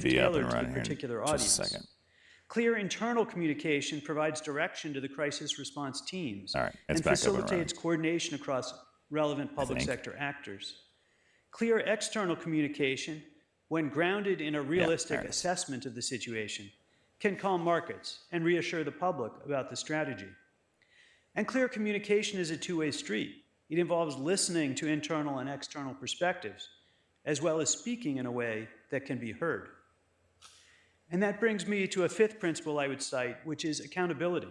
be up and tailored to the running here in particular just a audience. second. Clear internal communication provides direction to the crisis response teams All right, it's and back up and running. facilitates coordination across relevant public sector actors. Clear external communication, when grounded in a realistic assessment of the situation, can calm markets and reassure the public about the strategy. And clear communication is a two-way street. It involves listening to internal and external perspectives, as well as speaking in a way that can be heard. And that brings me to a fifth principle I would cite, which is accountability.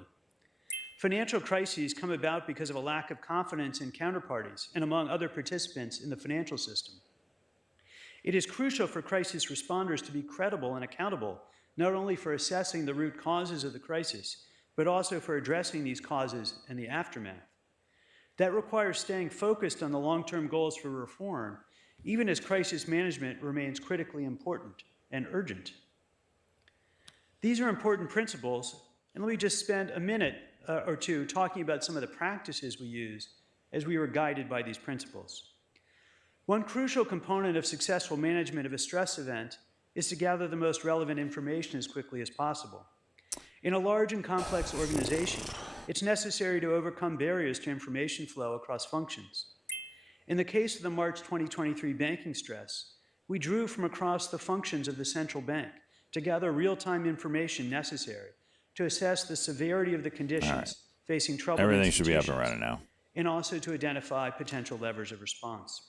Financial crises come about because of a lack of confidence in counterparties and among other participants in the financial system. It is crucial for crisis responders to be credible and accountable, not only for assessing the root causes of the crisis, but also for addressing these causes and the aftermath. That requires staying focused on the long-term goals for reform, even as crisis management remains critically important and urgent. These are important principles, and let me just spend a minute or two talking about some of the practices we use as we were guided by these principles. One crucial component of successful management of a stress event is to gather the most relevant information as quickly as possible. In a large and complex organization, it's necessary to overcome barriers to information flow across functions. In the case of the March 2023 banking stress, we drew from across the functions of the central bank to gather real-time information necessary to assess the severity of the conditions facing troubled Everything should be up and running now. And also to identify potential levers of response.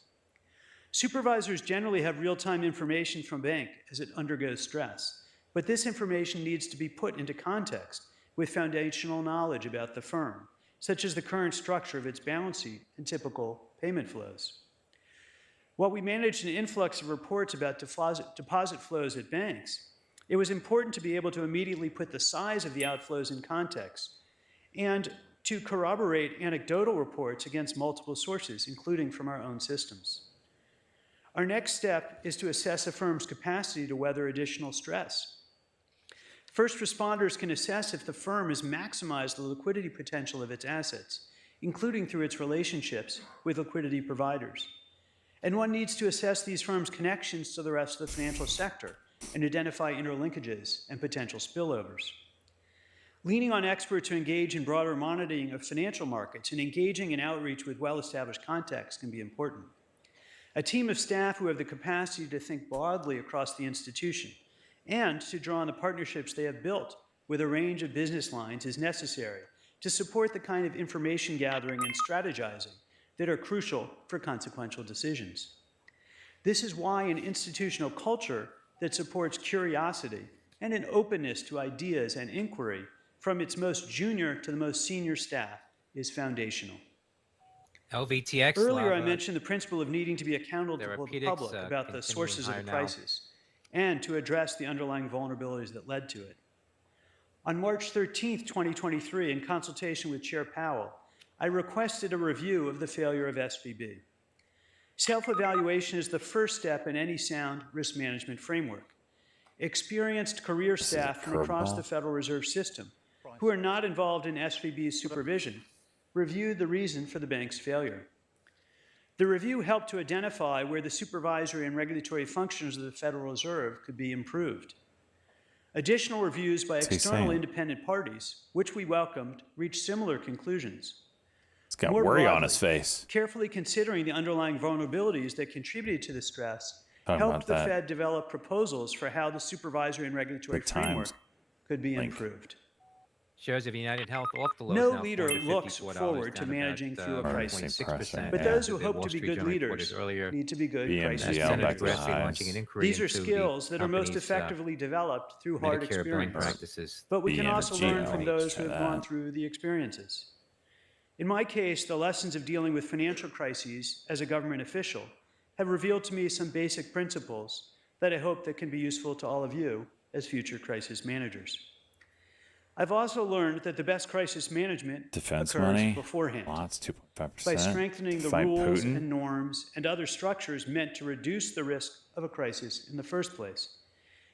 Supervisors generally have real-time information from bank as it undergoes stress, but this information needs to be put into context with foundational knowledge about the firm, such as the current structure of its balance sheet and typical payment flows. While we managed an influx of reports about deposit flows at banks, it was important to be able to immediately put the size of the outflows in context and to corroborate anecdotal reports against multiple sources, including from our own systems. Our next step is to assess a firm's capacity to weather additional stress. First responders can assess if the firm has maximized the liquidity potential of its assets, including through its relationships with liquidity providers. And one needs to assess these firms' connections to the rest of the financial sector and identify interlinkages and potential spillovers. Leaning on experts who engage in broader monitoring of financial markets and engaging in outreach with well-established contexts can be important. A team of staff who have the capacity to think broadly across the institution and to draw on the partnerships they have built with a range of business lines is necessary to support the kind of information gathering and strategizing that are crucial for consequential decisions. This is why an institutional culture that supports curiosity and an openness to ideas and inquiry from its most junior to the most senior staff is foundational. LVTX. Earlier, I mentioned the principle of needing to be accountable to the public about the sources of the crisis and to address the underlying vulnerabilities that led to it. On March 13th, 2023, in consultation with Chair Powell, I requested a review of the failure of SVB. Self-evaluation is the first step in any sound risk management framework. Experienced career staff from across the Federal Reserve System, who are not involved in SVB's supervision, reviewed the reason for the bank's failure. The review helped to identify where the supervisory and regulatory functions of the Federal Reserve could be improved. Additional reviews by external independent parties, which we welcomed, reached similar conclusions. He's got worry on his face. Carefully considering the underlying vulnerabilities that contributed to the stress helped the Fed develop proposals for how the supervisory and regulatory framework could be improved. Shares of United Health off the lows. No leader looks forward to managing through a crisis. But those who hope to be good leaders need to be good crisis managers. These are skills that are most effectively developed through hard experience. But we can also learn from those who have gone through the experiences. In my case, the lessons of dealing with financial crises as a government official have revealed to me some basic principles that I hope that can be useful to all of you as future crisis managers. I've also learned that the best crisis management occurs beforehand by strengthening the rules and norms and other structures meant to reduce the risk of a crisis in the first place,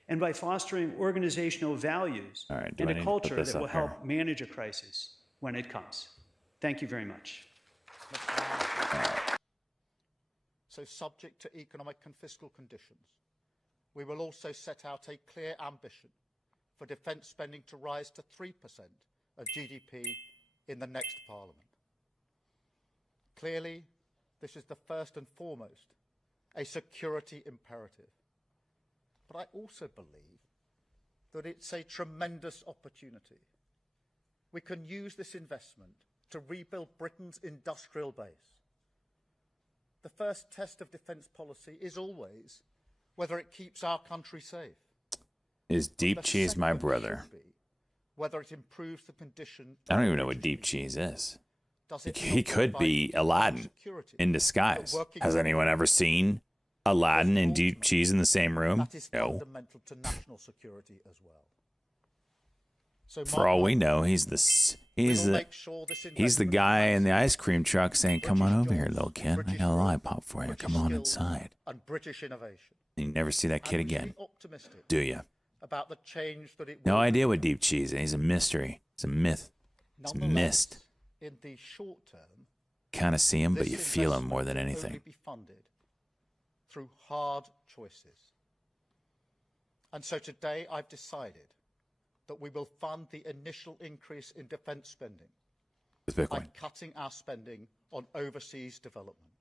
and by fostering organizational values and a culture that will help manage a crisis when it comes. Thank you very much. So subject to economic and fiscal conditions, we will also set out a clear ambition for defence spending to rise to 3% of GDP in the next Parliament. Clearly, this is the first and foremost a security imperative. But I also believe that it's a tremendous opportunity. We can use this investment to rebuild Britain's industrial base. The first test of defence policy is always whether it keeps our country safe. Is Deep The Cheese my second brother? should be whether it improves the condition. I don't even know what Deep Cheese is. Does it He help could provide be Aladdin security in for disguise. working Has anyone ever seen Aladdin and Deep ultimately, Cheese in the same room? That is No. fundamental to national security as well. So For all we know, he's the guy in the ice cream truck saying, "Come on over here, little kid. I got a lollipop for you. Come on inside." And British innovation. And you never see that kid And we should again, be optimistic do you? about the change that it No will idea what Deep Cheese is. He's a mystery. It's a myth. It's Nonetheless, mist. In the short term, Kind of see him, but this you feel him more than investment can anything. only be funded through hard choices. And so today I've decided that we will fund the initial increase in defence spending With by Bitcoin. cutting our spending on overseas development,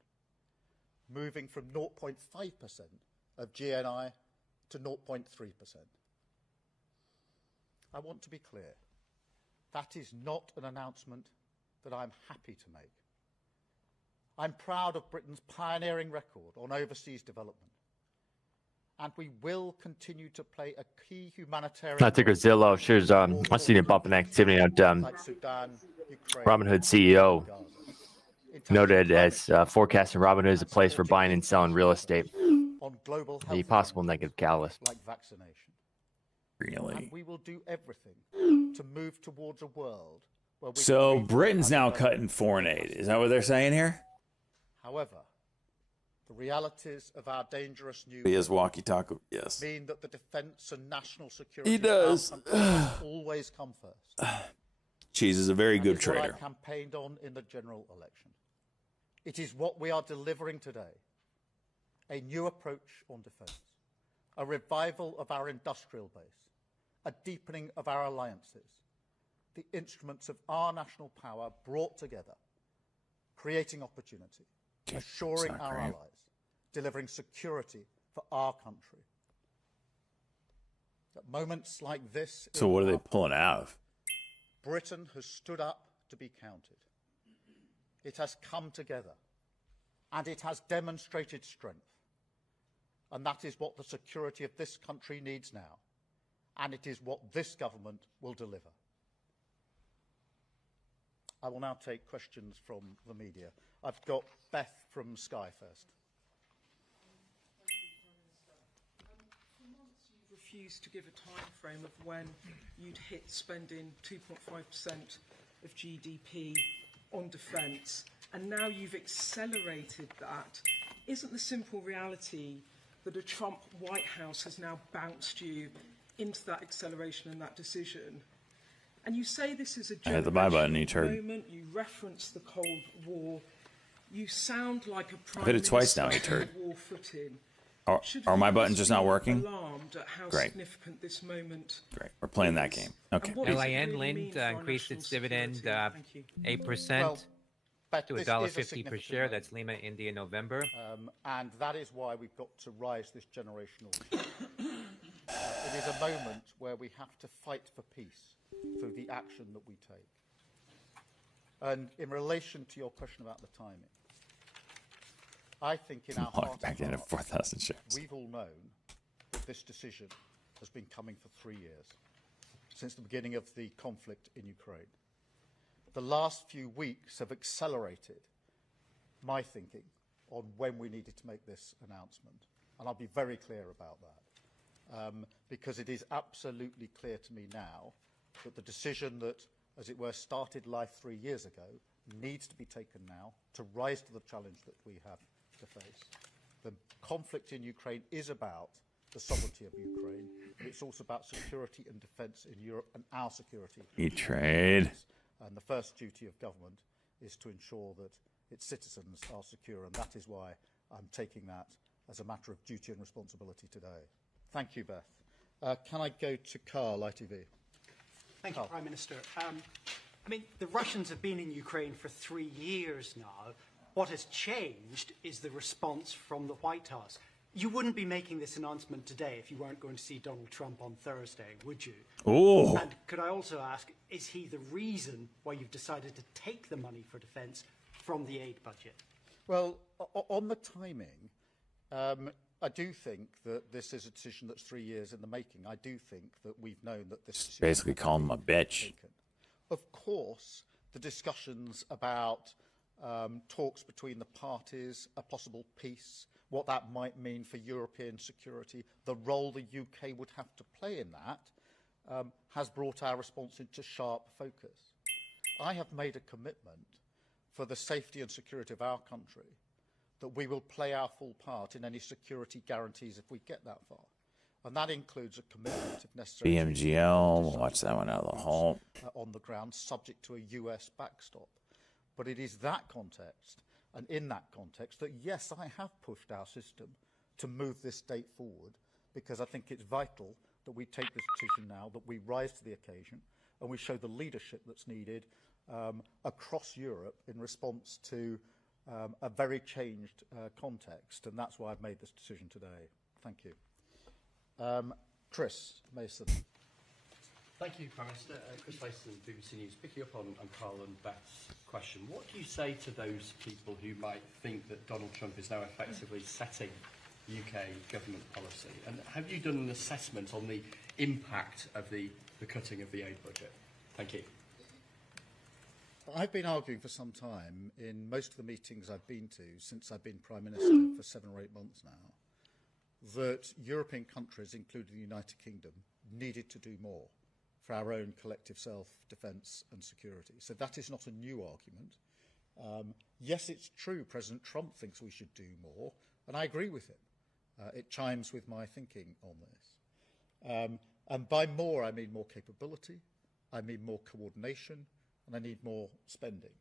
moving from 0.5% of GNI to 0.3%. I want to be clear, that is not an announcement that I'm happy to make. I'm proud of Britain's pioneering record on overseas development, and we will continue to play a key humanitarian Not Ticker Zillow shows I seen a bump in activity on like Sudan, Ukraine, Robinhood CEO and Gaza. In terms noted of as forecasting Robinhood as a place for buying and selling real estate, on global a health possible events negative catalyst. like vaccination. Really? And we will do everything to move towards a world where we So can rebuild Britain's our now development. cutting foreign aid. Is that what they're saying here? However, the realities of our dangerous new He is walkie-talkie. Yes. mean that the defence and national security He of our does. country must always come first. Cheese is a very That good is what I trader. campaigned on in the general election. It is what we are delivering today. A new approach on defence, a revival of our industrial base, a deepening of our alliances, the instruments of our national power brought together, creating opportunity, Okay, assuring it's not our great. allies, delivering security for our country. At moments like this, So in what are they our pulling out of? Britain has stood up to be counted. It has come together, and it has demonstrated strength. And that is what the security of this country needs now, and it is what this government will deliver. I will now take questions from the media. I've got Beth from Sky first. For months you've refused to give a time frame of when you'd hit spending 2.5% of GDP on defence, and now you've accelerated that. Isn't the simple reality that a Trump White House has now bounced you into that acceleration and that decision? And you say this is a I hit the buy button, you generational turd. moment. You reference the Cold War. You sound like a prime hit it twice now, minister you on turd. war footing. Are my buttons just not Feel working? alarmed at how Great. significant this moment Great. We're playing that game. Okay. and what does it LIN really Lind mean for our increased national its dividend security? Thank you. 8% Well, Beth, to this is a $1.50 per significant share. moment. That's Lima, India, November. And that is why we've got to rise this generational shift. It is a moment where we have to fight for peace through the action that we take. And in relation to your question about the timing, I think in our Walk heart back of in at hearts, 4,000 shares. we've all known that this decision has been coming for 3 years, since the beginning of the conflict in Ukraine. The last few weeks have accelerated my thinking on when we needed to make this announcement. And I'll be very clear about that, because it is absolutely clear to me now that the decision that, as it were, started life 3 years ago needs to be taken now to rise to the challenge that we have to face. The conflict in Ukraine is about the sovereignty of Ukraine, but it's also about security and defence in Europe and our security. You trade. And the first duty of government is to ensure that its citizens are secure, and that is why I'm taking that as a matter of duty and responsibility today. Thank you, Beth. Can I go to Carl, ITV? Thank you, Prime Minister. I mean, the Russians have been in Ukraine for 3 years now. What has changed is the response from the White House. You wouldn't be making this announcement today if you weren't going to see Donald Trump on Thursday, would you? Oh, And could I also ask, is he the reason why you've decided to take the money for defence from the aid budget? Well, on the timing, I do think that this is a decision that's 3 years in the making. I do think that we've known that this decision basically had to calling him be a bitch. taken. Of course, the discussions about talks between the parties, a possible peace, what that might mean for European security, the role the UK would have to play in that, has brought our response into sharp focus. I have made a commitment for the safety and security of our country that we will play our full part in any security guarantees if we get that far. And that includes a commitment, if necessary, BMGL, we'll watch that one out of the hole. on the ground, subject to a US backstop. But it is that context, and in that context, that yes, I have pushed our system to move this date forward, because I think it's vital that we take this decision now, that we rise to the occasion, and we show the leadership that's needed across Europe in response to a very changed context, and that's why I've made this decision today. Thank you. Chris Mason. Thank you, Prime Minister. Chris Mason, BBC News. Picking up on Carl and Beth's question, what do you say to those people who might think that Donald Trump is now effectively setting UK government policy? And have you done an assessment on the impact of the cutting of the aid budget? Thank you. I've been arguing for some time in most of the meetings I've been to since I've been Prime Minister for 7 or 8 months now, that European countries, including the United Kingdom, needed to do more for our own collective self-defence and security. So that is not a new argument. Yes, it's true President Trump thinks we should do more, and I agree with him. It chimes with my thinking on this. And by more, I mean more capability, I mean more coordination, and I need more spending.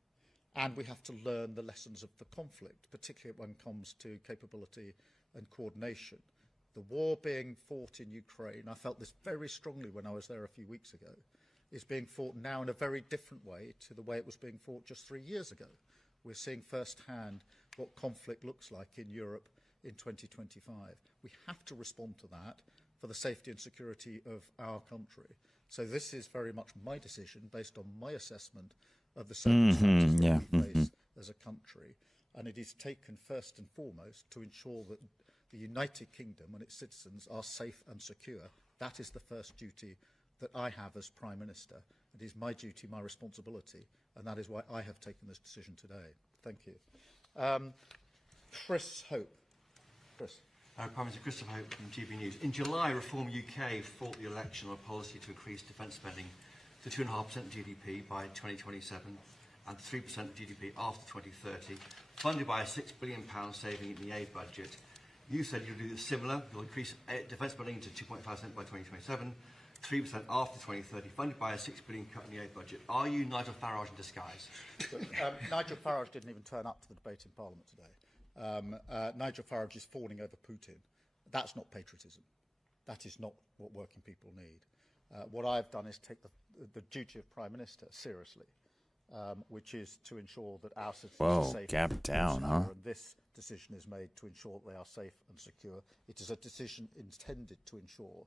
And we have to learn the lessons of the conflict, particularly when it comes to capability and coordination. The war being fought in Ukraine, I felt this very strongly when I was there a few weeks ago, is being fought now in a very different way to the way it was being fought just 3 years ago. We're seeing firsthand what conflict looks like in Europe in 2025. We have to respond to that for the safety and security of our country. So this is very much my decision based on my assessment of the circumstances that we face as a country. And it is taken first and foremost to ensure that the United Kingdom and its citizens are safe and secure. That is the first duty that I have as Prime Minister. It is my duty, my responsibility, and that is why I have taken this decision today. Thank you. Chris Hope. Chris. Prime Minister Christopher Hope from GB News. In July, Reform UK fought the election on a policy to increase defence spending to 2.5% of GDP by 2027 and 3% of GDP after 2030, funded by a £6 billion saving in the aid budget. You said you'll do similar. You'll increase defence spending to 2.5% by 2027, 3% after 2030, funded by a £6 billion cut in the aid budget. Are you Nigel Farage in disguise? Nigel Farage didn't even turn up to the debate in Parliament today. Nigel Farage is fawning over Putin. That's not patriotism. That is not what working people need. What I've done is take the duty of Prime Minister seriously, which is to ensure that our citizens are safe. Gap down, huh? And this decision is made to ensure that they are safe and secure. It is a decision intended to ensure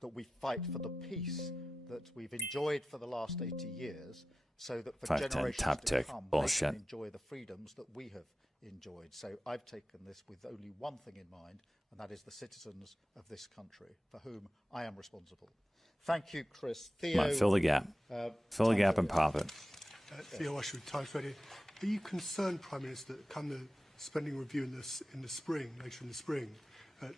that we fight for the peace that we've enjoyed for the last 80 years, so that for 510 generations top to tick come, bullshit. they can enjoy the freedoms that we have enjoyed. So I've taken this with only one thing in mind, and that is the citizens of this country, for whom I am responsible. Thank you, Chris. Theo, Come on, fill the gap. Fill the gap and pop it. Theo Usher, Times Radio. Are you concerned, Prime Minister, that come the spending review in the spring, later in the spring,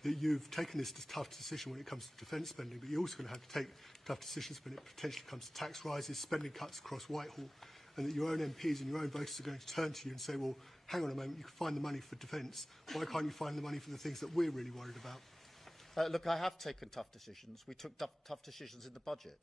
that you've taken this tough decision when it comes to defence spending, but you're also going to have to take tough decisions when it potentially comes to tax rises, spending cuts across Whitehall, and that your own MPs and your own voters are going to turn to you and say, well, hang on a moment, you can find the money for defence. Why can't you find the money for the things that we're really worried about? Look, I have taken tough decisions. We took tough decisions in the budget.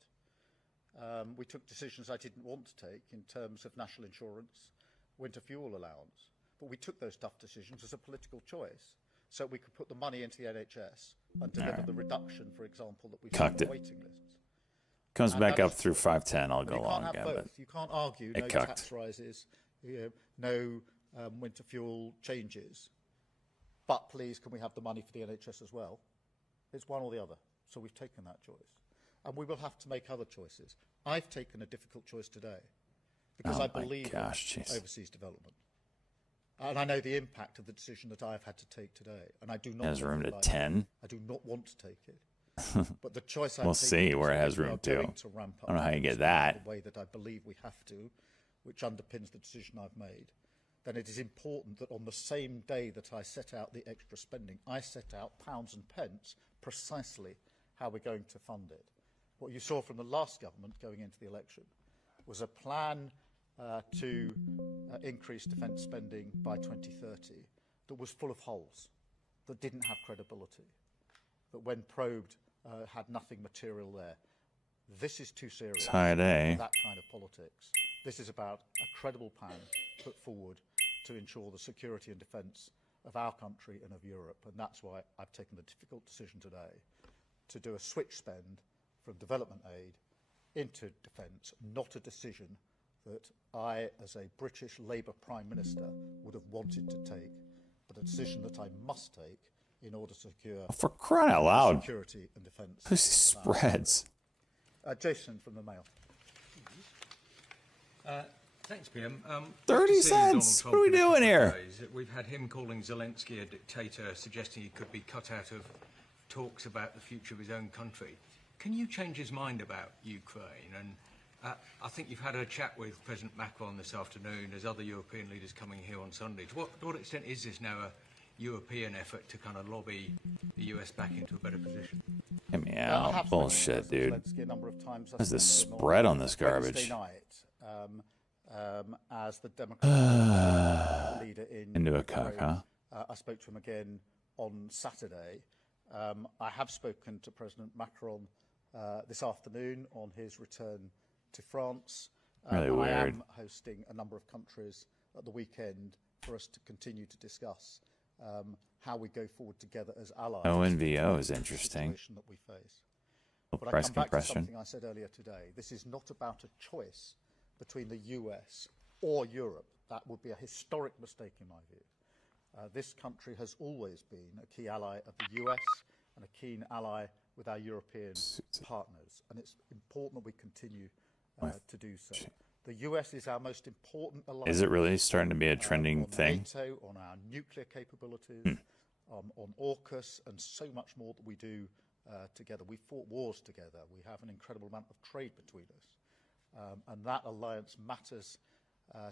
We took decisions I didn't want to take in terms of national insurance, winter fuel allowance. But we took those tough decisions as a political choice. so we could put the money into the NHS and deliver the reduction, for example, that we've Cucked seen it. in waiting lists. Comes And back that up is through true. 510. I'll But go you can't along have again, both. but You can't argue it no cucked. tax rises, no winter fuel changes, but please can we have the money for the NHS as well? It's one or the other. So we've taken that choice. And we will have to make other choices. I've taken a difficult choice today because Oh I my believe gosh, in jeez. overseas development. And I know the impact of the decision that I have had to take today. And I do not has take room it to lightly. 10. I do not want to take it. But the choice I've We'll taken see is where it that has we are room going to. to ramp up I don't know how you get spending that. the way that I believe we have to, which underpins the decision I've made. Then it is important that on the same day that I set out the extra spending, I set out pounds and pence precisely how we're going to fund it. What you saw from the last government going into the election was a plan to increase defence spending by 2030 that was full of holes, that didn't have credibility, that when probed had nothing material there. This is too serious It's high day. for that kind of politics. This is about a credible plan put forward to ensure the security and defence of our country and of Europe. And that's why I've taken the difficult decision today to do a switch spend from development aid into defence, not a decision that I, as a British Labour Prime Minister, would have wanted to take, but a decision that I must take in order to secure For crying out loud. security and defence. Pussy spreads. Jason from the Mail. Thanks, PM. 30 cents. What are we doing here? We've had him calling Zelensky a dictator, suggesting he could be cut out of talks about the future of his own country. Can you change his mind about Ukraine? And I think you've had a chat with President Macron this afternoon. There's other European leaders coming here on Sunday. To what extent is this now a European effort to kind of lobby the US back into a better position? Get me I out. have Bullshit, spoken to dude. Zelensky a number of times. What's the spoke to him spread on this garbage? Wednesday night, as the Democratic leader in Into a Ukraine. cock, huh? I spoke to him again on Saturday. I have spoken to President Macron this afternoon on his return to France. Really I weird. am hosting a number of countries at the weekend for us to continue to discuss how we go forward together as allies. ONVO is in the interesting. situation that we face. Little But I price come back to compression. something I said earlier today. This is not about a choice between the US or Europe. That would be a historic mistake in my view. This country has always been a key ally of the US and a keen ally with our European partners. And it's important that we continue to do so. The US is our most important alliance. Is it really starting to be a trending on thing? NATO, on our nuclear capabilities, on AUKUS, and so much more that we do together. We fought wars together. We have an incredible amount of trade between us. And that alliance matters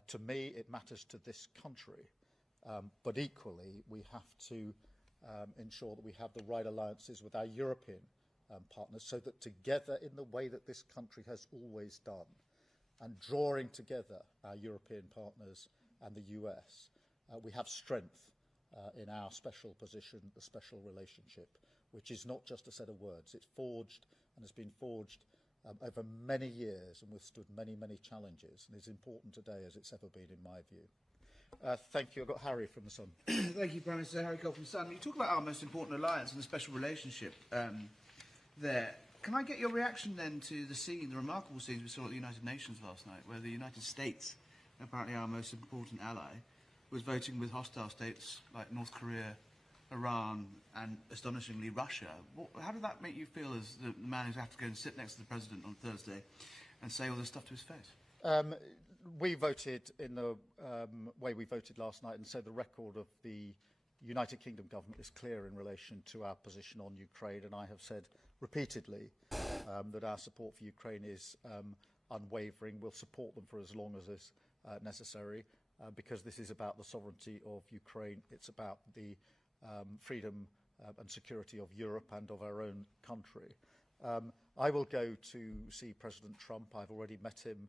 to me, it matters to this country. But equally, we have to ensure that we have the right alliances with our European partners so that together, in the way that this country has always done, and drawing together our European partners and the US, we have strength in our special position, the special relationship, which is not just a set of words. It's forged and has been forged over many years and withstood many, many challenges, and is important today as it's ever been, in my view. Thank you. I've got Harry from The Sun. Thank you, Prime Minister. Harry Cole from Sun. You talk about our most important alliance and the special relationship there. Can I get your reaction then to the remarkable scenes we saw at the United Nations last night, where the United States, apparently our most important ally, was voting with hostile states like North Korea, Iran, and astonishingly Russia? How did that make you feel as the man who's had to go and sit next to the president on Thursday and say all this stuff to his face? We voted in the way we voted last night, and so the record of the United Kingdom government is clear in relation to our position on Ukraine, and I have said repeatedly that our support for Ukraine is unwavering. We'll support them for as long as is necessary, because this is about the sovereignty of Ukraine. It's about the freedom and security of Europe and of our own country. I will go to see President Trump. I've already met him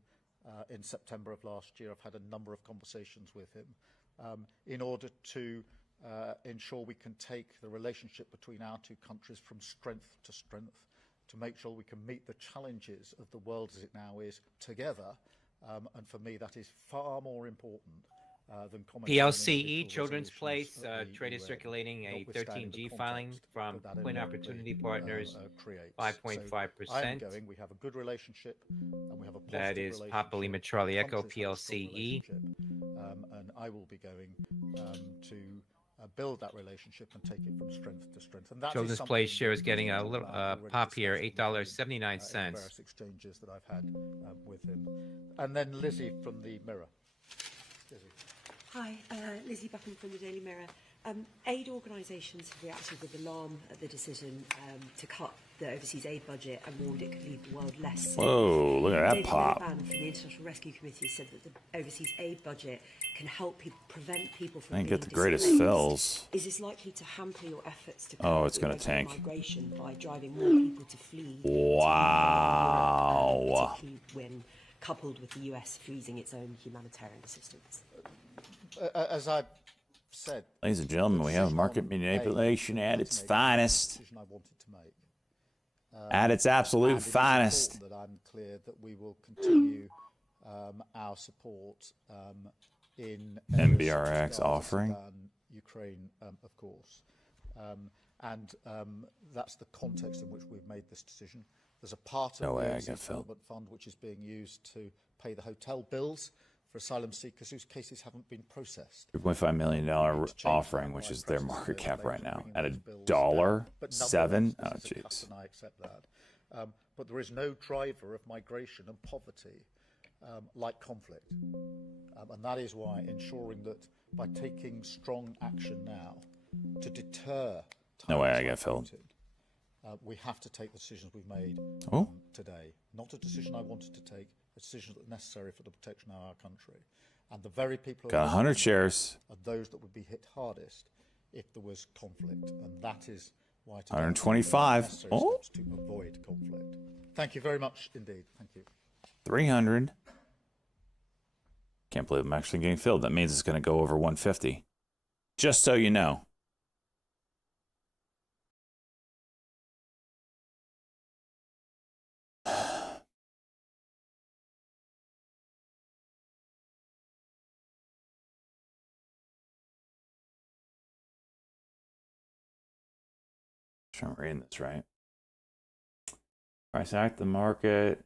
in September of last year. I've had a number of conversations with him in order to ensure we can take the relationship between our two countries from strength to strength, to make sure we can meet the challenges of the world as it now is together. And for me, that is far more important than commenting on PLCE, individual Children's resolutions Place, at the Trade is UN, circulating a notwithstanding the 13G filing context from that Twin inevitably, Opportunity Partners, creates. So 5.5%. I am going. We have a good relationship, and we have a positive That is relationship. Papa Lima Charlie Echo, Countries have a strong PLCE. relationship, and I will be going to build that relationship and take it from strength to strength. And that Children's is something Place share is getting a that little I've already pop here, discussed with him, $8.79. in various exchanges that I've had with him. And then Lizzie from the Mirror. Lizzie. Hi, Lizzie Buckham from the Daily Mirror. Aid organisations have reacted with alarm at the decision to cut the overseas aid budget and warned it could leave the world less safe. Whoa, look at that David pop. Miliband from the International Rescue Committee said that the overseas aid budget can help prevent people from I didn't being get the greatest displaced. fills. Is this likely to hamper your efforts to Oh, it's curb gonna irregular tank. migration by driving more people to flee? Wow. Particularly when coupled with the US freezing its own humanitarian assistance? As I said, Ladies and gentlemen, we have market manipulation at its finest. decision I wanted to make. At its absolute And it is finest. important that I'm clear that we will continue our support in MBRX Gaza, offering. Sudan, Ukraine, of course. That's the context in which we've made this decision. There's a part No of way the I Overseas get filled. Development Fund which is being used to pay the hotel bills for asylum seekers whose cases haven't been processed. $3.5 million offering, which is their market cap right now, at $1.07. Oh, jeez. And I accept that. But there is no driver of migration and poverty like conflict. And that is why ensuring that by taking strong action now to deter No way I ties get like filled. Putin, we have to take the decisions we've made Oh. today. Not a decision I wanted to take, a decision that was necessary for the protection of our country. And the very people Got 100 shares. are those that would be hit hardest if there was conflict. And that is why today 125. necessary Oh. steps to avoid conflict. Thank you very much indeed. Thank you. 300. Can't believe I'm actually getting filled. That means it's going to go over 150. Just so you know. Sure I'm reading this right. Price act the market.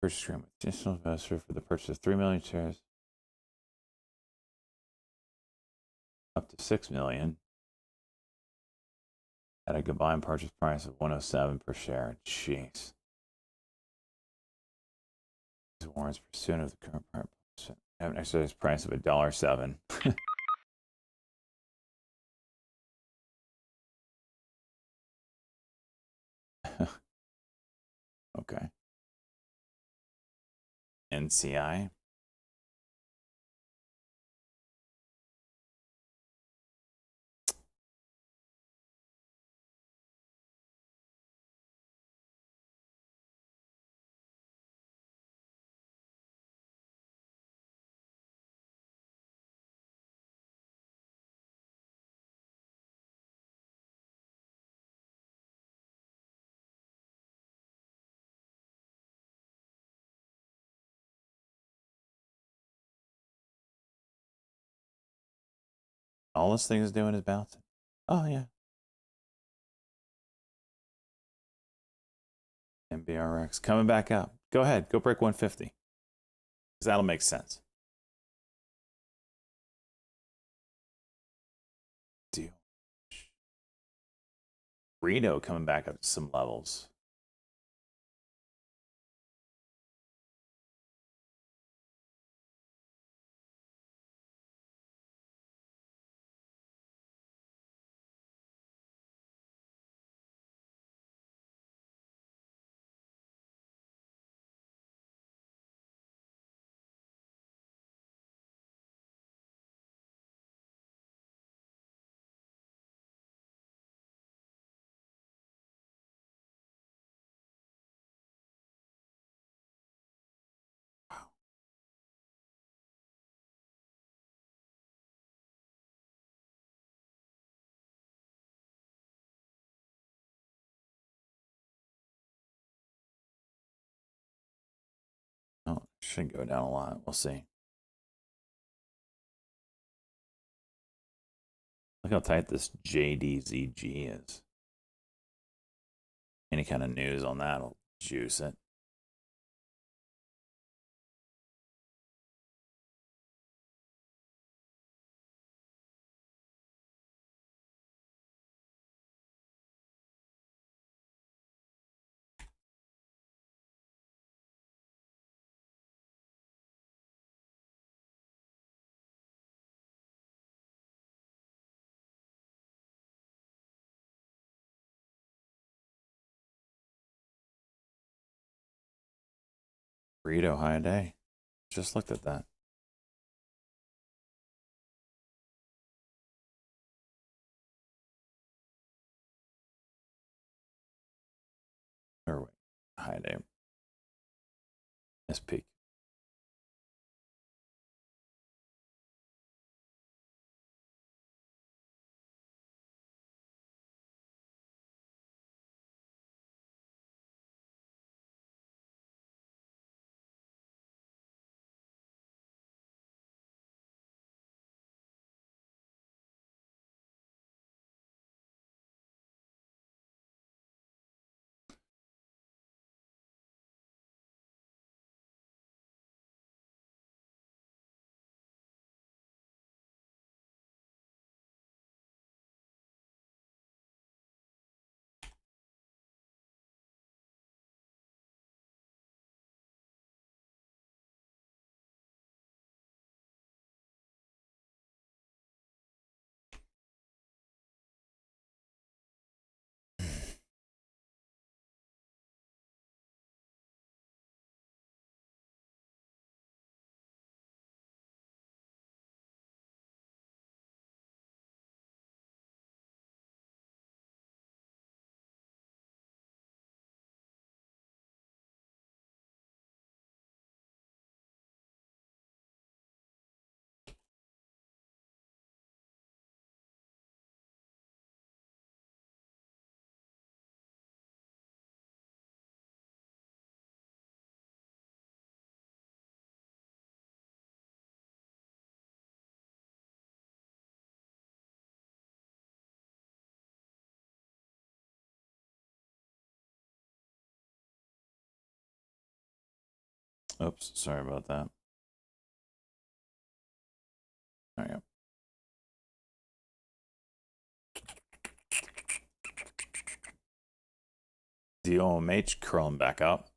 Purchase agreement. Additional investor for the purchase of 3 million shares. Up to 6 million. At a combined purchase price of 107 per share. Jeez. These warrants pursuant of the current price have an exercise price of $1.07. Okay. NCI. All this thing is doing is bouncing. Oh, yeah. MBRX coming back up. Go ahead. Go break 150. Because that'll make sense. Deal. Reno coming back up to some levels. Should go down a lot. We'll see. Look how tight this JDZG is. Any kind of news on that will juice it. Burrito high day. Just looked at that. Or wait, high day. SP. Oops, sorry about that. There you go. The OMH curling back up.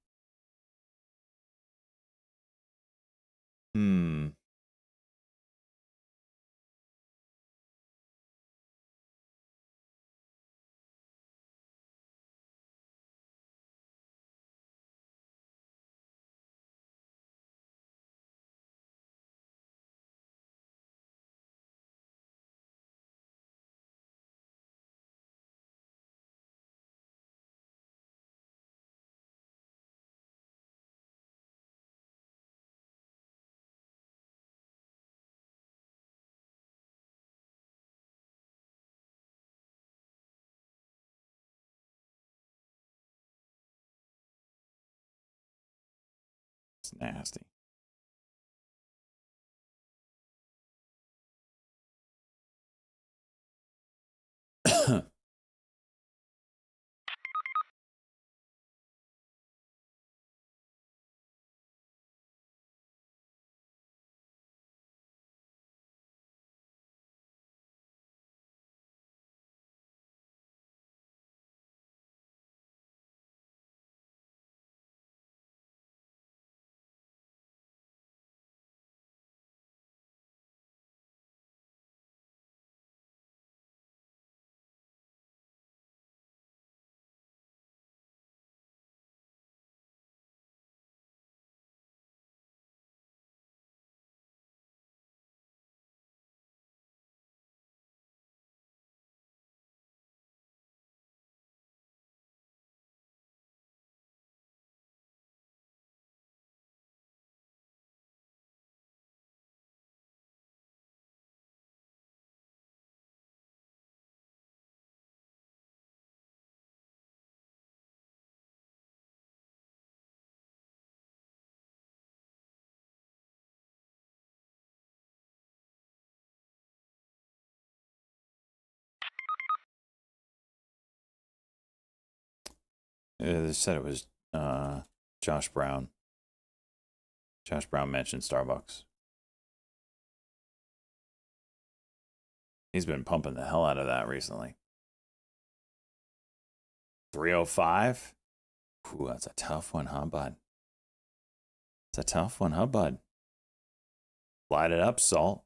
It's nasty. They said it was Josh Brown. Josh Brown mentioned Starbucks. He's been pumping the hell out of that recently. 305? Ooh, that's a tough one, huh, bud? It's a tough one, huh, bud? Light it up, Salt.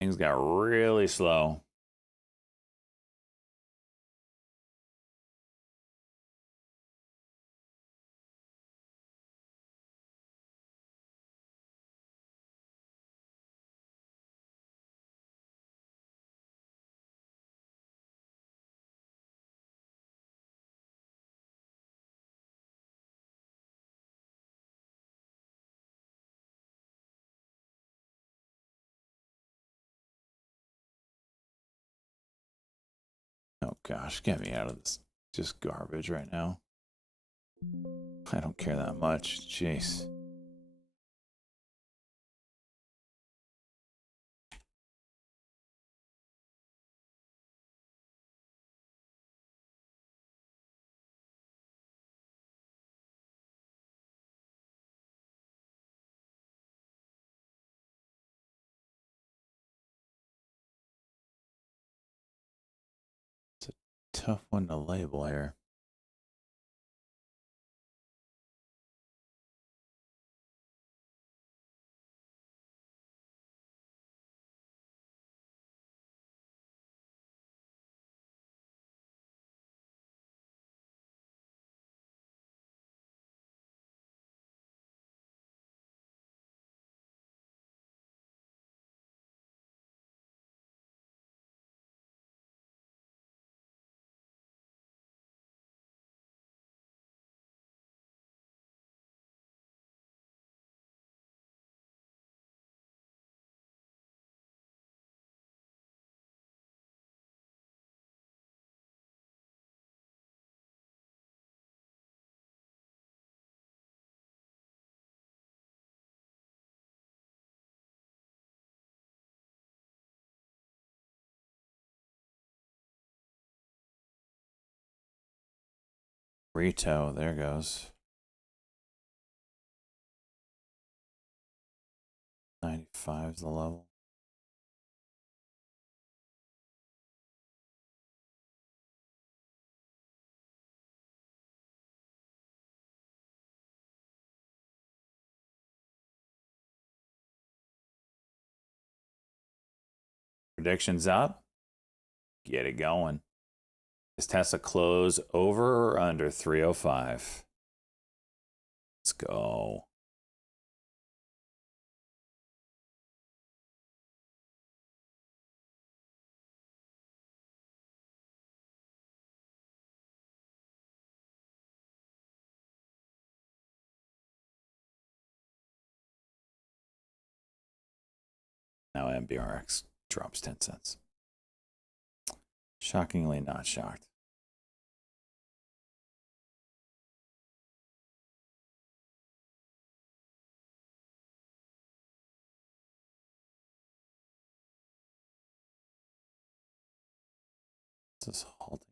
Things got really slow. Oh gosh, get me out of this. Just garbage right now. I don't care that much. Jeez. It's a tough one to label here. Rito, there goes. 95 is the level. Predictions up. Get it going. Is Tesla close over or under 305? Let's go. Now MBRX drops 10 cents. Shockingly not shocked. This is halting.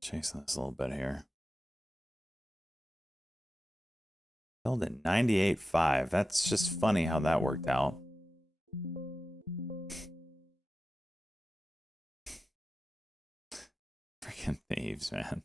Chasing this a little bit here. Held at 98.5. That's just funny how that worked out. Freaking thieves, man.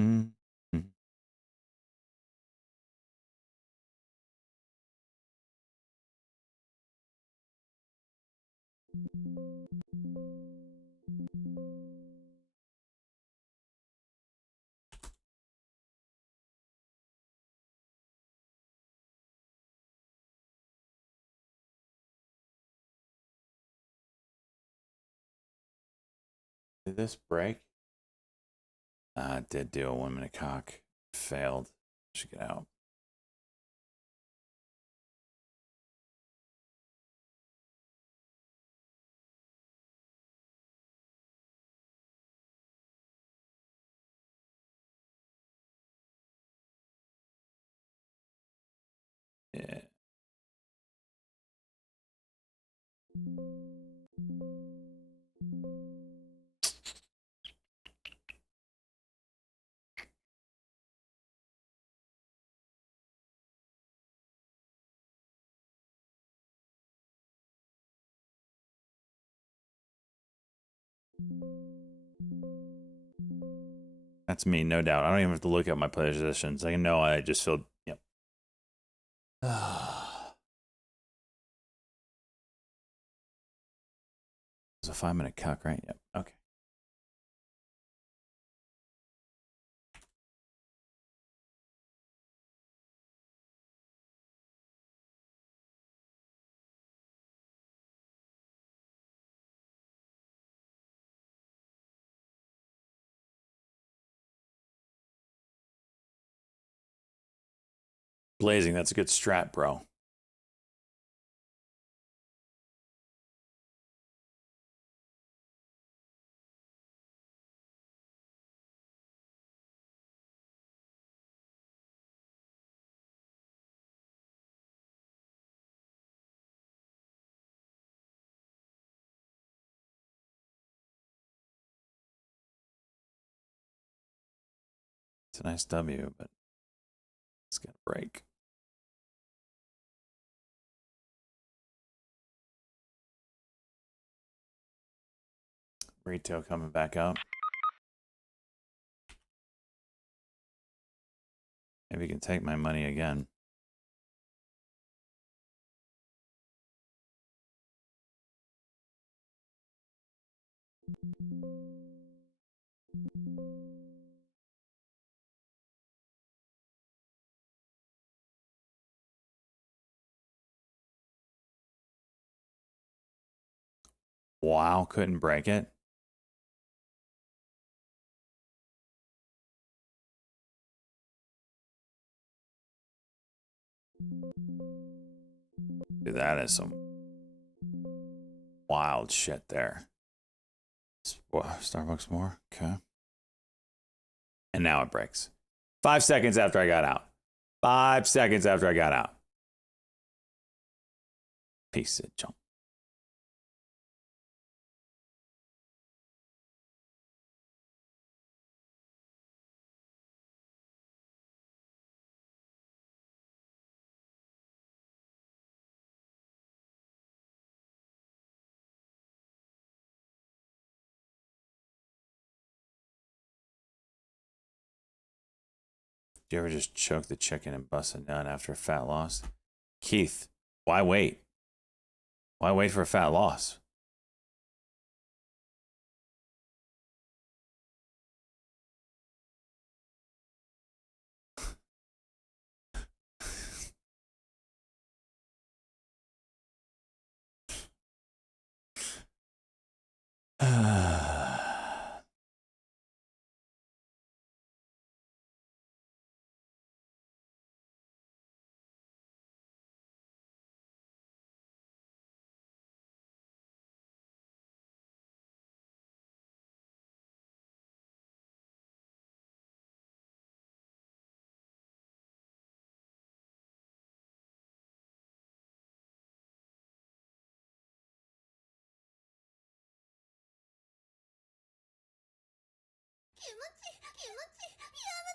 Mm. Did this break? It did do a 1 minute cock. Failed. Should get out. Yeah. That's me, no doubt. I don't even have to look at my positions. I know I just feel, yep. It was a 5 minute cuck, right? Yep. Okay. Blazing, that's a good strat, bro. It's a nice W, but it's gonna break. Retail coming back up. Maybe you can take my money again. Wow, couldn't break it. Dude, that is some wild shit there. Starbucks more? Okay. And now it breaks. 5 seconds after I got out. 5 seconds after I got out. Piece of junk. Do you ever just choke the chicken and bust a nut after a fat loss? Keith, why wait? Why wait for a fat loss?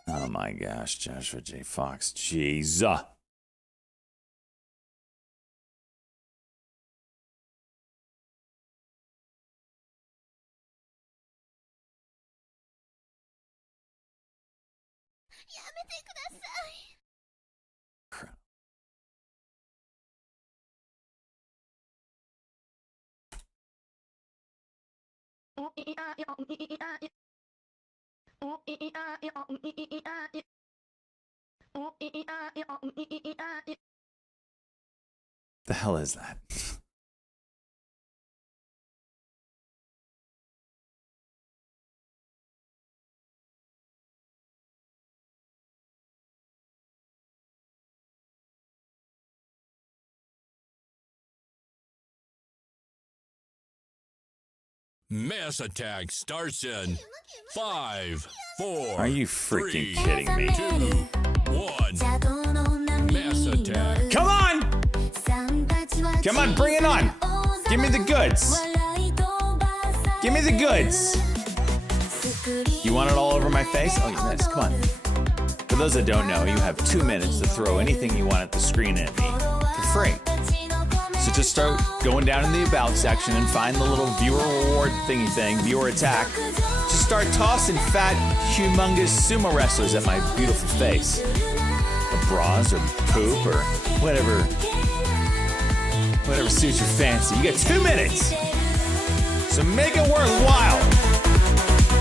Oh my gosh, Joshua J. Fox. Jeez. Crap. The hell is that? Mass attack starts in 5, 4. Are you freaking kidding me? 2, 1. Mass attack. Come on! Come on, bring it on! Give me the goods! Give me the goods! You want it all over my face? Oh, you missed. Come on. For those that don't know, you have 2 minutes to throw anything you want at the screen at me for free. So just start going down in the About section and find the little viewer reward thingy thing, viewer attack. Just start tossing fat, humongous sumo wrestlers at my beautiful face. Or bras or poop or whatever suits your fancy. You get 2 minutes. So make it worthwhile.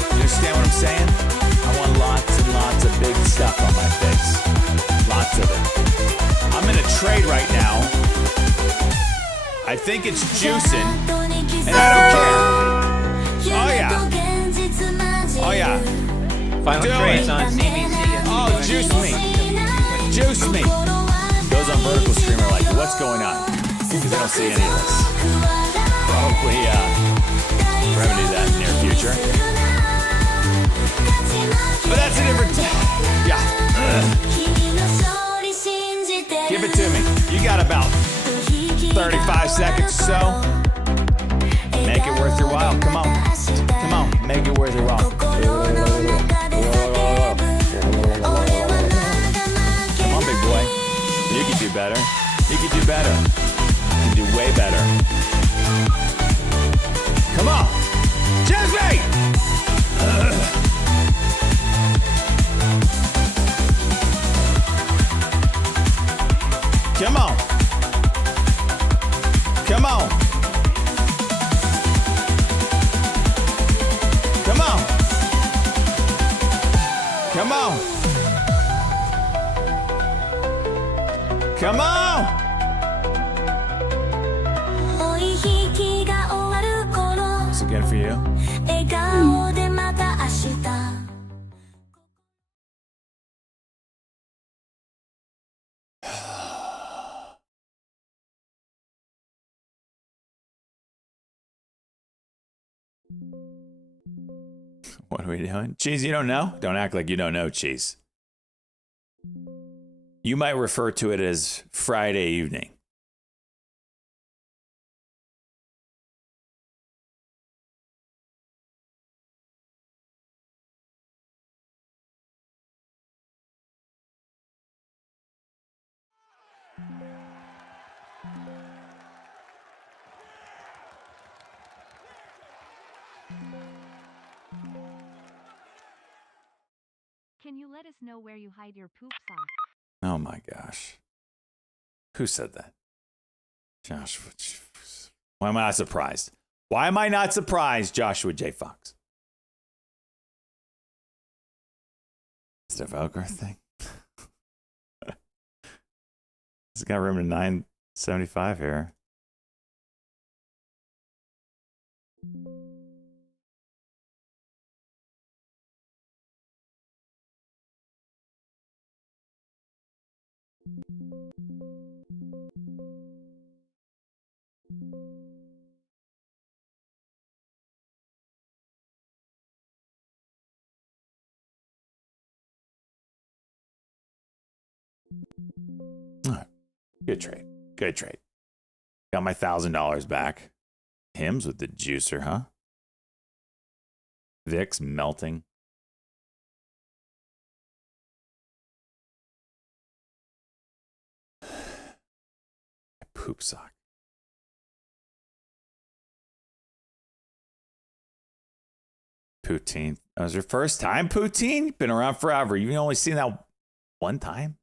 You understand what I'm saying? I want lots and lots of big stuff on my face. Lots of it. I'm in a trade right now. I think it's juicing, and I don't care. Oh yeah. Oh yeah. Final trades on CBC. Oh, juice me. Juice me. Goes on vertical streamer like, what's going on? Because I don't see any of this. Probably remedy that in the near future. But that's a different yeah. Give it to me. You got about 35 seconds or so. Make it worth your while. Come on. Come on. Make it worth your while. can do better. You can do better. You can do way better. Come on. Jimmy! Come on. Come on. Come on. Come on. Come on. Is it good for you? What are we doing? Cheese, you don't know? Don't act like you don't know, Cheese. You might refer to it as Friday evening. Can you let us know where you hide your poop sock? Oh my gosh. Who said that? Joshua. Why am I not surprised? Why am I not surprised, Joshua J. Fox? Is it a Velcro thing? It's got room to 975 here. All right. Good trade. Good trade. Got my $1,000 back. Hims with the juicer, huh? Vicks melting. Poop sock. Poutine. That was your first time, Poutine? Been around forever. You've only seen that one time?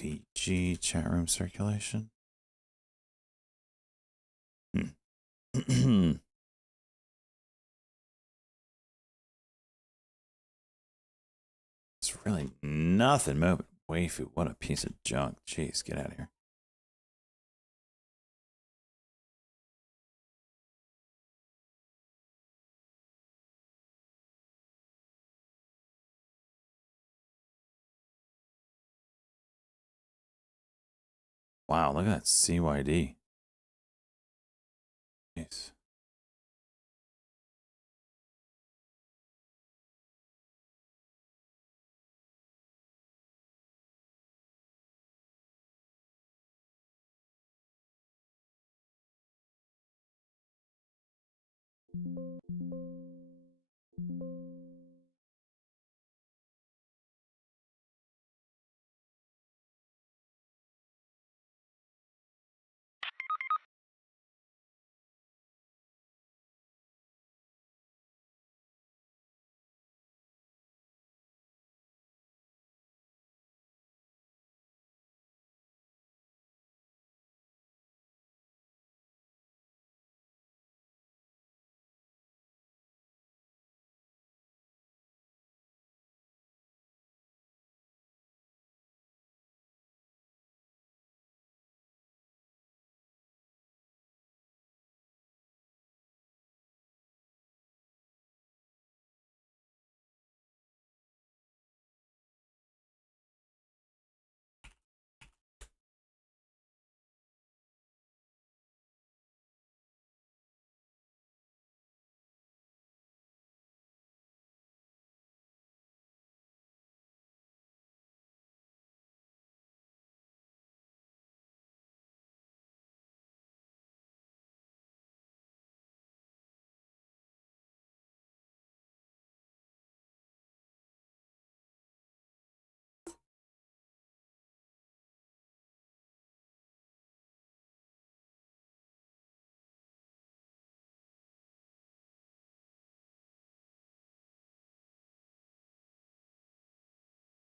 VG chat room circulation. It's really nothing moving. Waifu, what a piece of junk. Jeez, get out of here. Wow, look at that CYD. Jeez.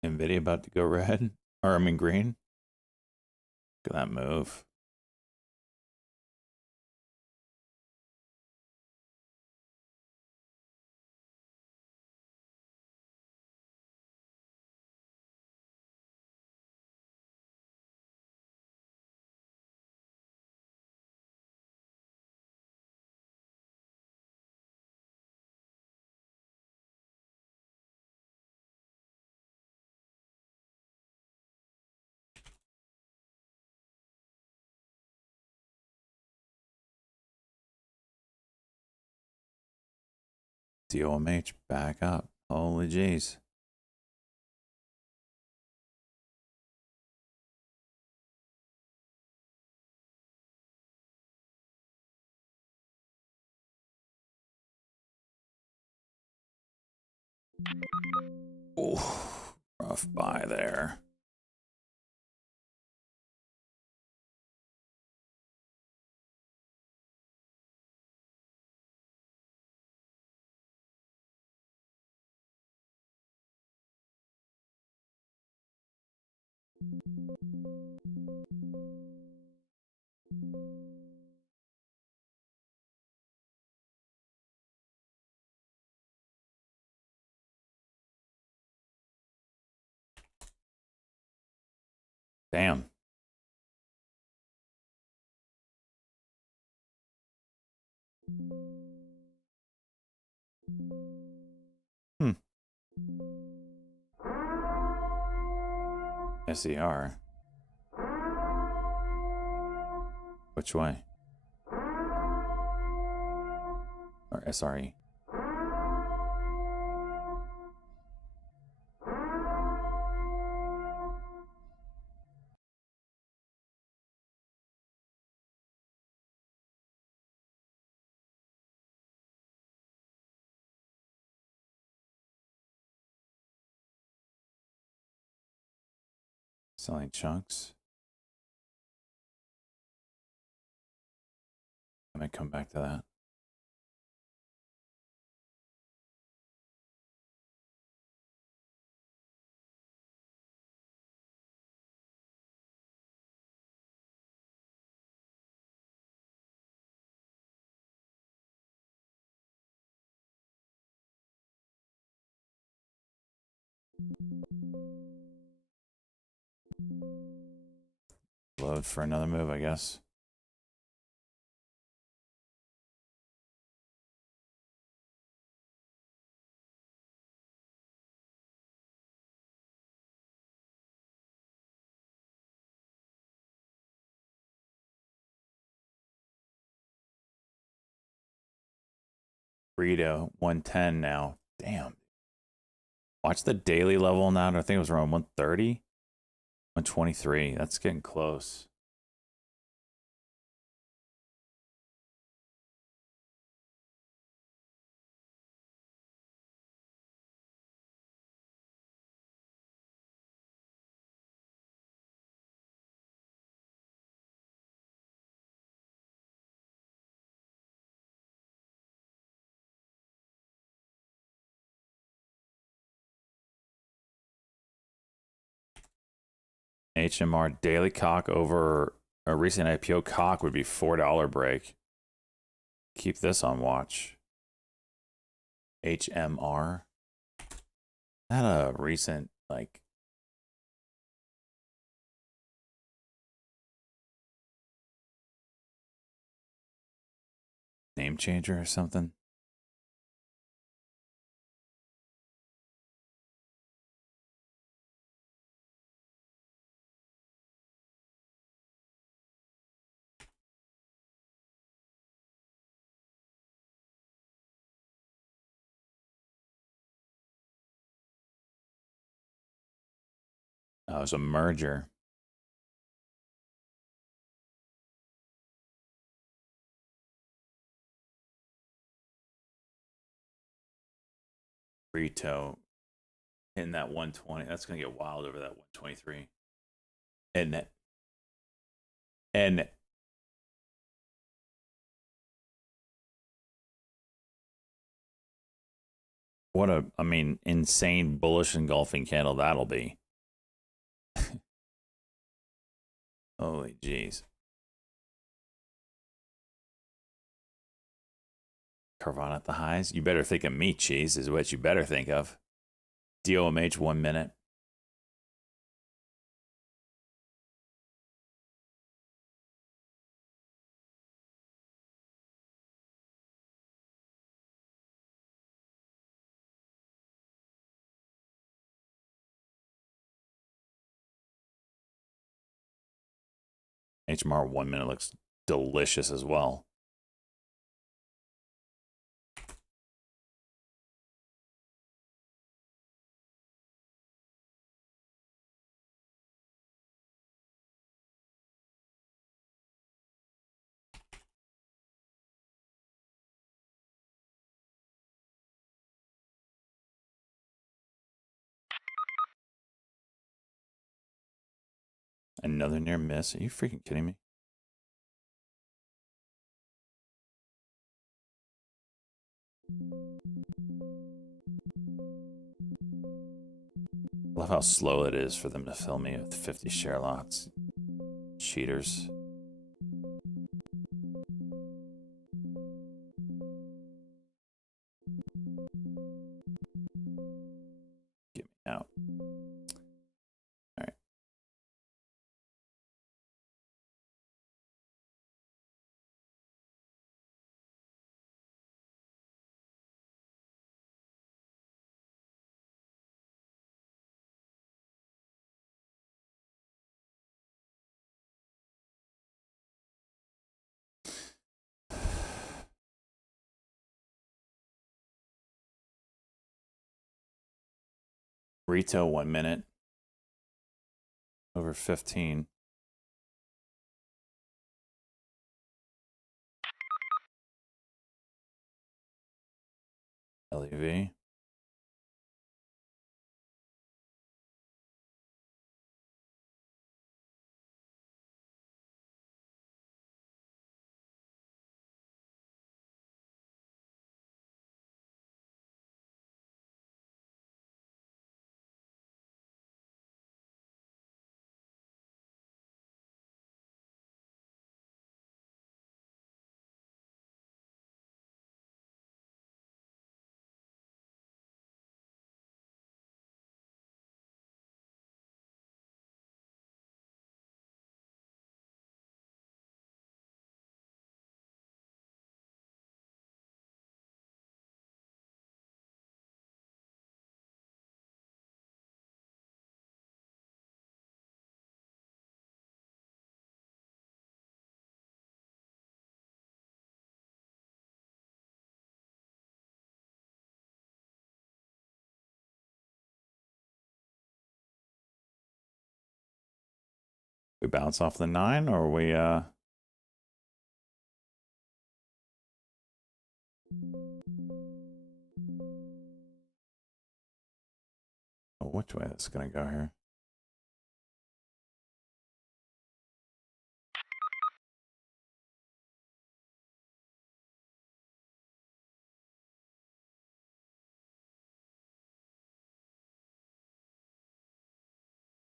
NVIDIA about to go red. Or I mean green. Look at that move. DOMH back up. Holy jeez. Oh, rough buy there. Damn. SER. Which way? Or SRE? Selling chunks. I might come back to that. Load for another move, I guess. Burrito 110 now. Damn. Watch the daily level now. I think it was around 130, 123. That's getting close. HMR daily cock over a recent IPO cock would be $4 break. Keep this on watch. HMR. Not a recent, like, name changer or something. Oh, it was a merger. Burrito hitting that 120. That's going to get wild over that 123. And what a, I mean, insane bullish engulfing candle that'll be. Holy jeez. Carvana at the highs. You better think of meat cheese is what you better think of. DOMH 1 minute. HMR 1 minute looks delicious as well. Another near miss. Are you freaking kidding me? I love how slow it is for them to fill me with 50 share lots. Cheaters. Get me out. All right. Retail 1 minute. Over 15. LEV. We bounce off the 9, or we oh, which way is gonna go here?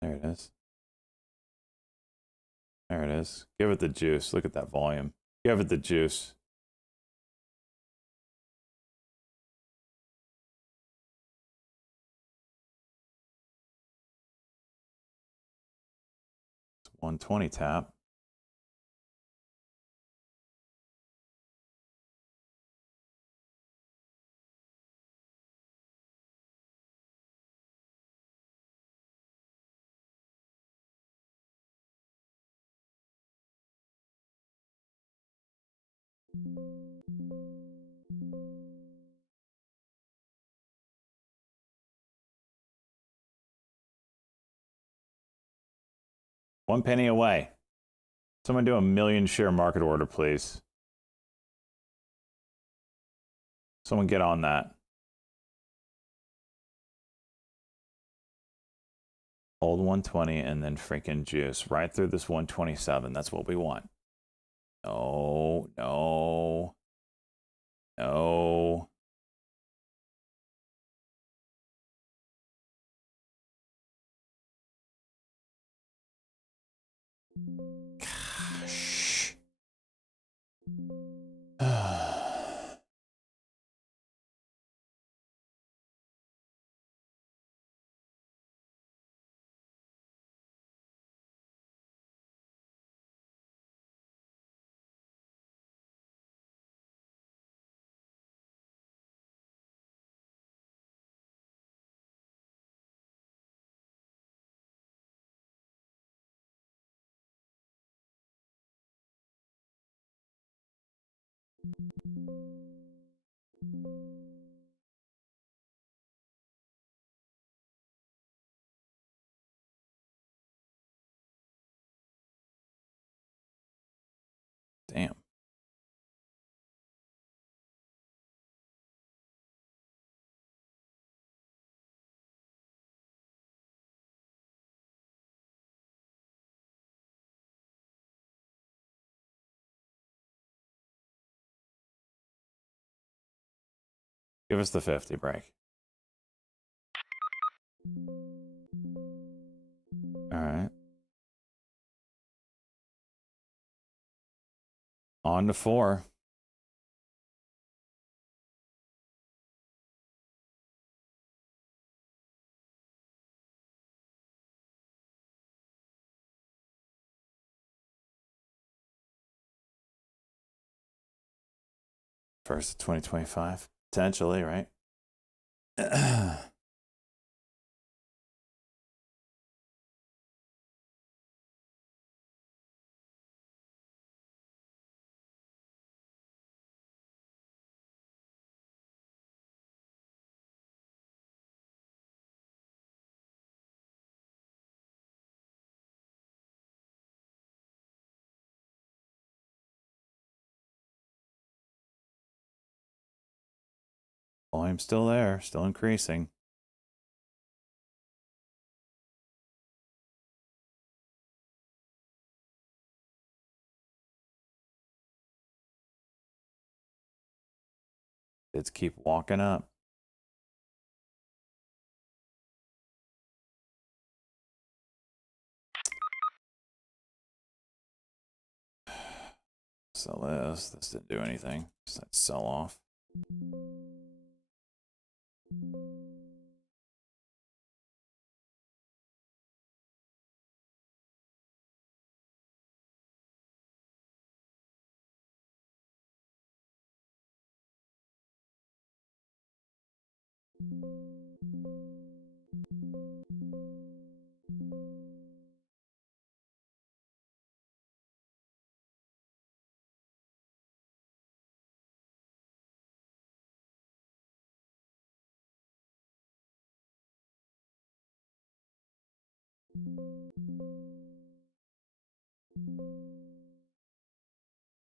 There it is. There it is. Give it the juice. Look at that volume. Give it the juice. It's 120 tap. One penny away. Someone do a 1,000,000 share market order, please. Someone get on that. Hold 120 and then freaking juice right through this 127. That's what we want. No, no, no. Gosh. Damn. Give us the 50 break. All right. On to 4. First of 2025. Potentially, right? Volume's still there, still increasing. Bids keep walking up. Sell this. This didn't do anything. Just that sell off.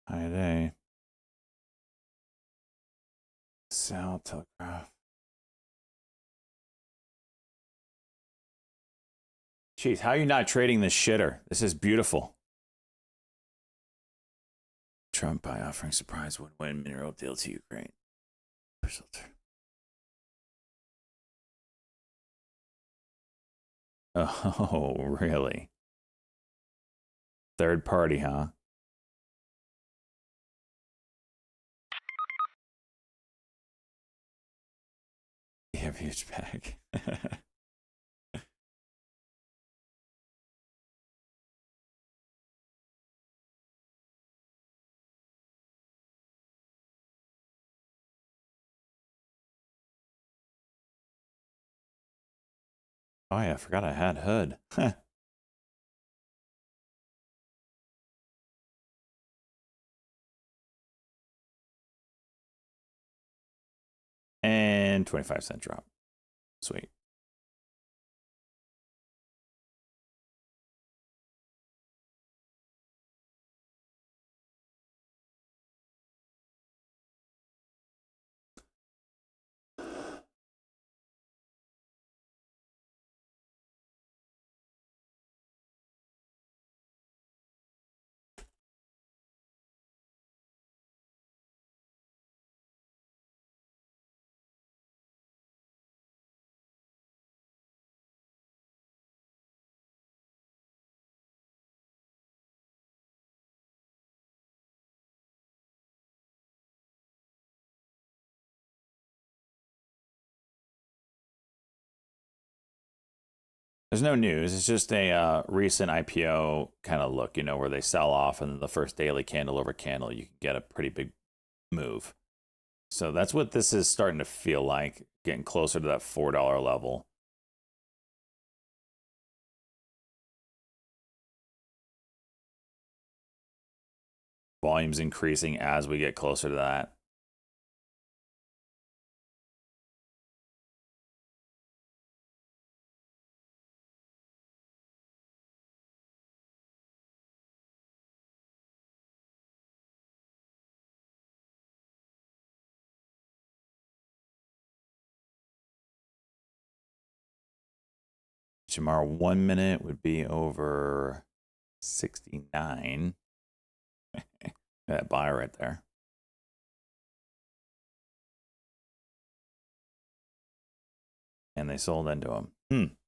High day. South Telegraph. Jeez, how are you not trading this shitter? This is beautiful. Trump by offering surprise win-win mineral deal to Ukraine. Oh, really? Third party, huh? You have a huge bag. Oh yeah, I forgot I had HUD. And 25-cent drop. Sweet. There's no news. It's just a recent IPO kind of look, you know, where they sell off and the first daily candle over candle, you can get a pretty big move. So that's what this is starting to feel like, getting closer to that $4 level. Volume's increasing as we get closer to that. Tomorrow, 1 minute would be over 69. That buy right there. And they sold into him.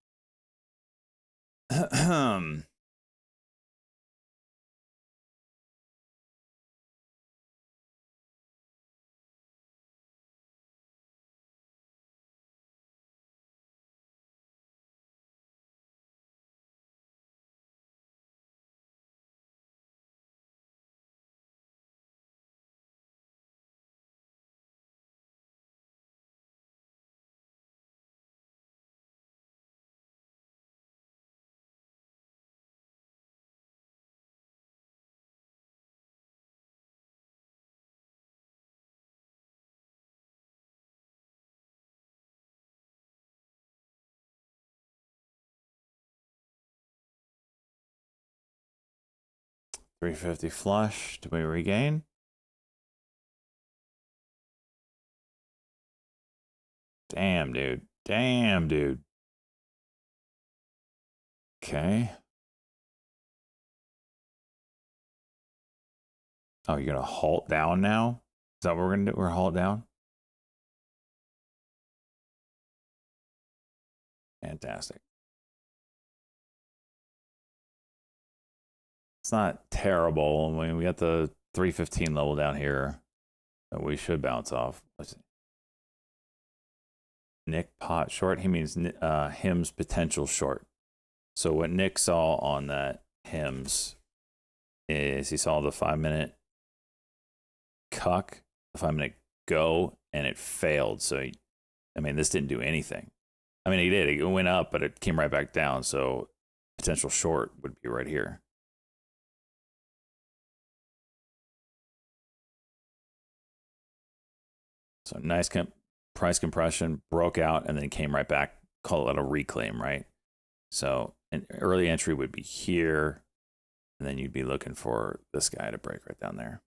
$350 flush. Do we regain? Damn, dude. Damn, dude. Okay. Oh, you're gonna halt down now? Is that what we're gonna do? We're gonna halt down? Fantastic. It's not terrible. I mean, we got the 315 level down here that we should bounce off. Let's see. Nick pot short. He means HIMS potential short. So what Nick saw on that HIMS is he saw the 5-minute cuck, the 5-minute go, and it failed. So, I mean, this didn't do anything. I mean, he did. It went up, but it came right back down. So potential short would be right here. So nice price compression, broke out, and then came right back. Call it a reclaim, right? So an early entry would be here. And then you'd be looking for this guy to break right down there.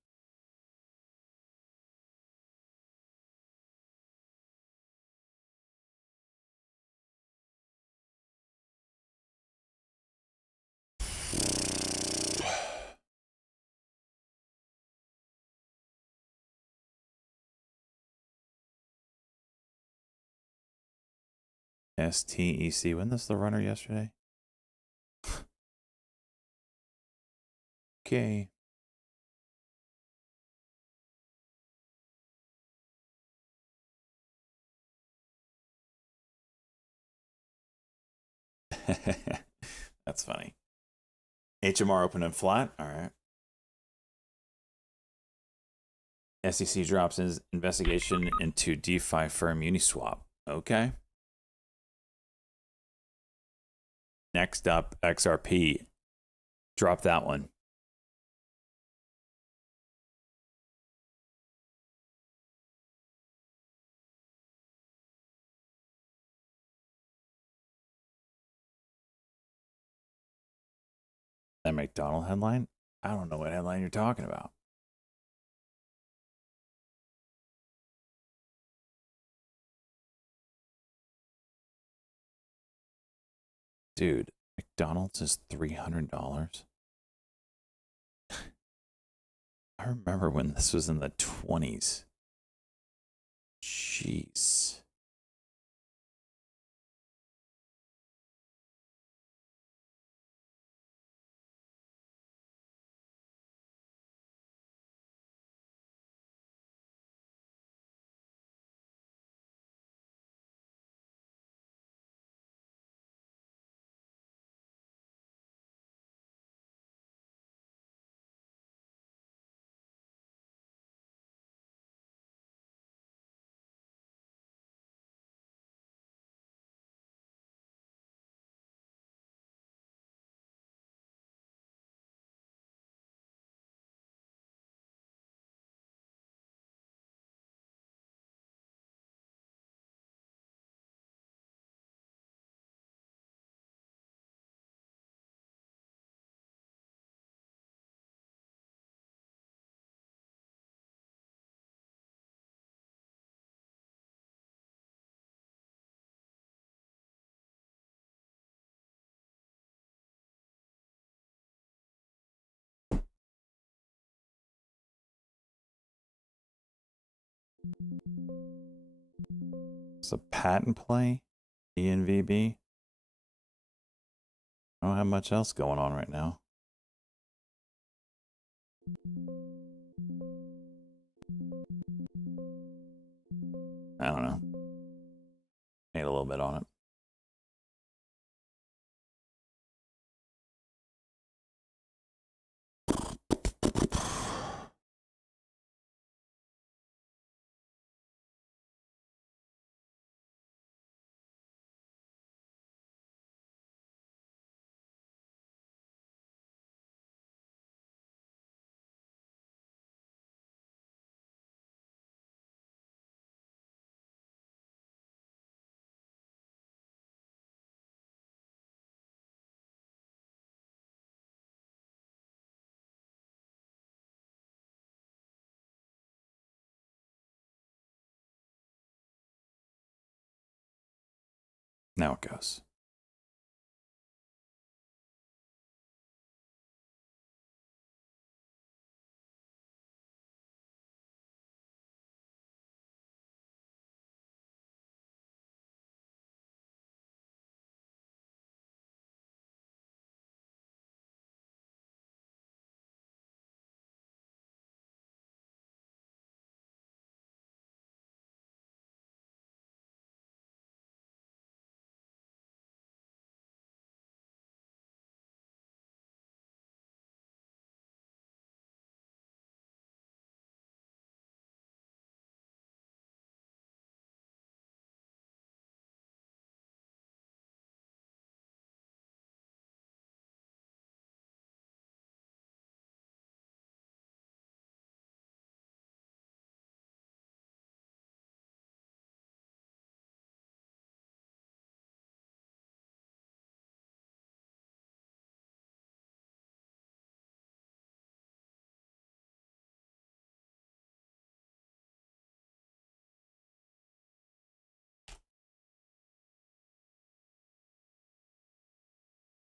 STEC. Wasn't this the runner yesterday? Okay. That's funny. HMR open and flat. All right. SEC drops his investigation into DeFi firm Uniswap. Okay. Next up, XRP. Drop that one. That McDonald headline? I don't know what headline you're talking about. Dude, McDonald's is $300. I remember when this was in the 20s. Jeez. It's a patent play, ENVB. I don't have much else going on right now. I don't know. Made a little bit on it. Now it goes.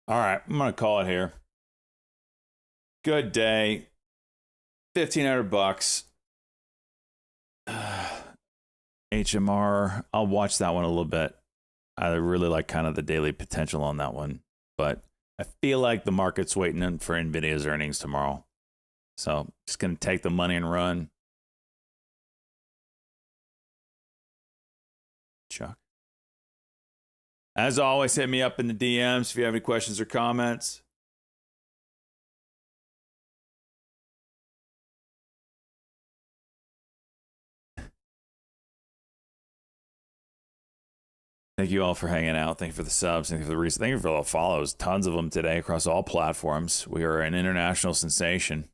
All right, I'm gonna call it here. Good day. $1,500. HMR. I'll watch that one a little bit. I really like kind of the daily potential on that one, but I feel like the market's waiting for Nvidia's earnings tomorrow. So just gonna take the money and run. Chuck. As always, hit me up in the DMs if you have any questions or comments. Thank you all for hanging out. Thank you for the subs. Thank you for the reason. Thank you for all the follows. Tons of them today across all platforms. We are an international sensation.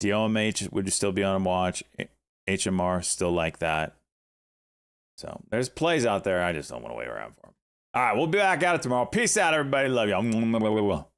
DOMH would still be on watch. HMR still like that. So there's plays out there. I just don't want to wait around for them. All right, we'll be back at it tomorrow. Peace out, everybody. Love y'all.